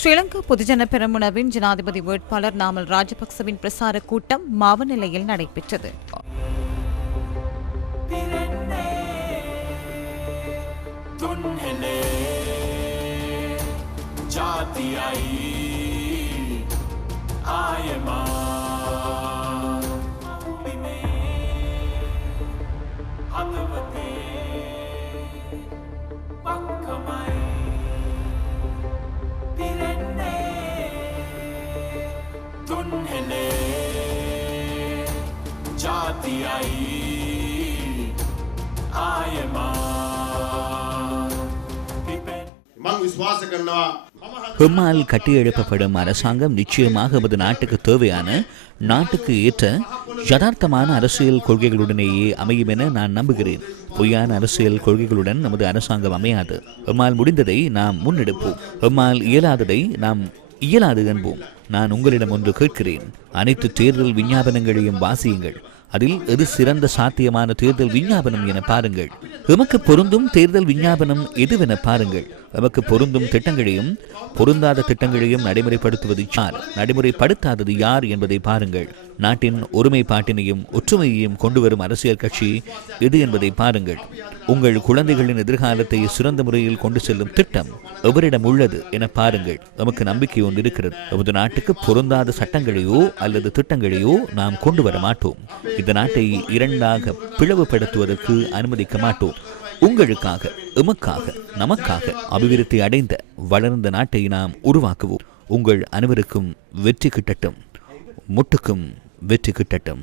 ஸ்ரீலங்கா பொதுஜன பெரமுனவின் ஜனாதிபதி வேட்பாளர் நாமல் ராஜபக்சவின் பிரசார கூட்டம் மாவநிலையில் நடைபெற்றது. ஹிம்மால் கட்டியெழுப்பப்படும் அரசாங்கம் நிச்சயமாக நமது நாட்டுக்கு தேவையான, நாட்டுக்கு ஏற்ற யதார்த்தமான அரசியல் கொள்கைகளுடனேயே அமையும் என நான் நம்புகிறேன். பொய்யான அரசியல் கொள்கைகளுடன் நமது அரசாங்கம் அமையாது. ஹிம்மால் முடிந்ததை நாம் முன்னெடுப்போம், ஹிம்மால் இயலாததை நாம் இயலாது என்போம். நான் உங்களிடம் ஒன்று கேட்கிறேன். அனைத்து தேர்தல் விஞ்ஞாபனங்களையும் வாசியுங்கள். அதில் எது சிறந்த சாத்தியமான தேர்தல் விஞ்ஞாபனம் என பாருங்கள். எமக்கு பொருந்தும் தேர்தல் விஞ்ஞாபனம் எதுவென பாருங்கள். எமக்கு பொருந்தும் திட்டங்களையும் பொருந்தாத திட்டங்களையும் நடைமுறைப்படுத்துவது யார், நடைமுறைப்படுத்தாதது யார் என்பதை பாருங்கள். நாட்டின் ஒருமைப்பாட்டினையும் ஒற்றுமையையும் கொண்டு வரும் அரசியல் கட்சி எது என்பதை பாருங்கள். உங்கள் குழந்தைகளின் எதிர்காலத்தை சிறந்த முறையில் கொண்டு செல்லும் திட்டம் எவரிடம் உள்ளது என பாருங்கள். நமக்கு நம்பிக்கை ஒன்று இருக்கிறது. நமது நாட்டுக்கு பொருந்தாத சட்டங்களையோ அல்லது திட்டங்களையோ நாம் கொண்டு வர மாட்டோம். இந்த நாட்டை இரண்டாக பிளவுபடுத்துவதற்கு அனுமதிக்க மாட்டோம். உங்களுக்காக, எமக்காக, நமக்காக அபிவிருத்தி அடைந்த வளர்ந்த நாட்டை நாம் உருவாக்குவோம். உங்கள் அனைவருக்கும் வெற்றி கிட்டட்டும். முட்டுக்கும் வெற்றி கிட்டட்டும்.